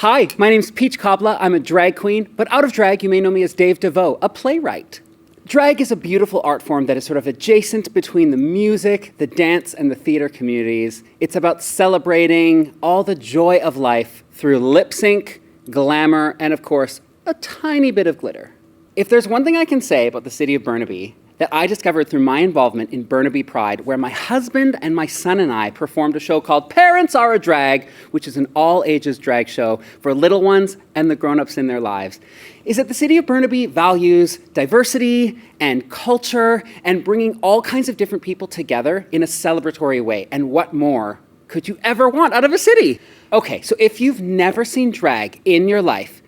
Hi, my name's Peach Cobblah. I'm a drag queen, but out of drag, you may know me as Dave Deveau, a playwright. Drag is a beautiful art form that is sort of adjacent between the music, the dance, and the theater communities. It's about celebrating all the joy of life through lip sync, glamour, and of course, a tiny bit of glitter. If there's one thing I can say about the city of Burnaby that I discovered through my involvement in Burnaby Pride, where my husband and my son and I performed a show called Parents Are a Drag, which is an all-ages drag show for little ones and the grown-ups in their lives, is that the city of Burnaby values diversity and culture and bringing all kinds of different people together in a celebratory way. And what more could you ever want out of a city? Okay, so if you've never seen drag in your life,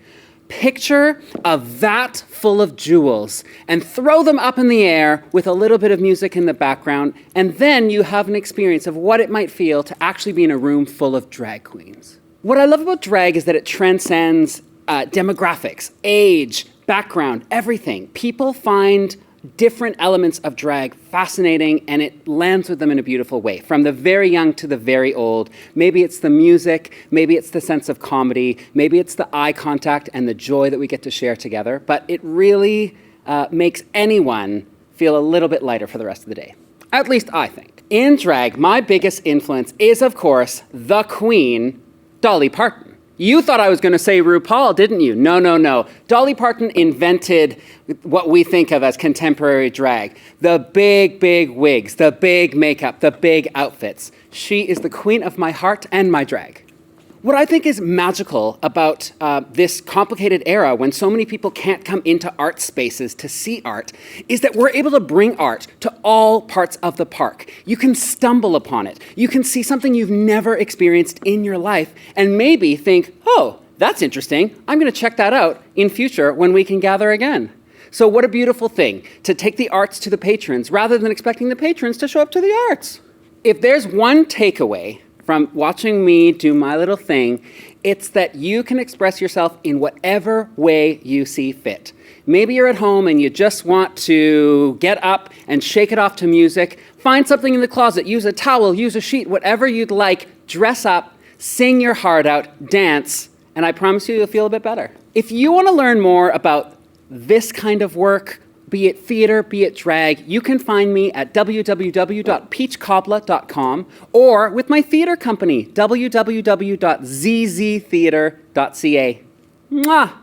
picture a vat full of jewels and throw them up in the air with a little bit of music in the background, and then you have an experience of what it might feel to actually be in a room full of drag queens. What I love about drag is that it transcends demographics, age, background, everything. People find different elements of drag fascinating, and it lands with them in a beautiful way, from the very young to the very old. Maybe it's the music, maybe it's the sense of comedy, maybe it's the eye contact and the joy that we get to share together, but it really makes anyone feel a little bit lighter for the rest of the day. At least I think. In drag, my biggest influence is, of course, the queen, Dolly Parton. You thought I was going to say RuPaul, didn't you? No, no, no. Dolly Parton invented what we think of as contemporary drag. The big, big wigs, the big makeup, the big outfits. She is the queen of my heart and my drag. What I think is magical about this complicated era when so many people can't come into art spaces to see art is that we're able to bring art to all parts of the park. You can stumble upon it. You can see something you've never experienced in your life and maybe think, oh, that's interesting. I'm going to check that out in future when we can gather again. So what a beautiful thing to take the arts to the patrons rather than expecting the patrons to show up to the arts. If there's one takeaway from watching me do my little thing, it's that you can express yourself in whatever way you see fit. Maybe you're at home and you just want to get up and shake it off to music. Find something in the closet, use a towel, use a sheet, whatever you'd like, dress up, sing your heart out, dance, and I promise you'll feel a bit better. If you want to learn more about this kind of work, be it theater, be it drag, you can find me at www.peachcobblah.com or with my theater company, www.zztheater.ca. Mwah!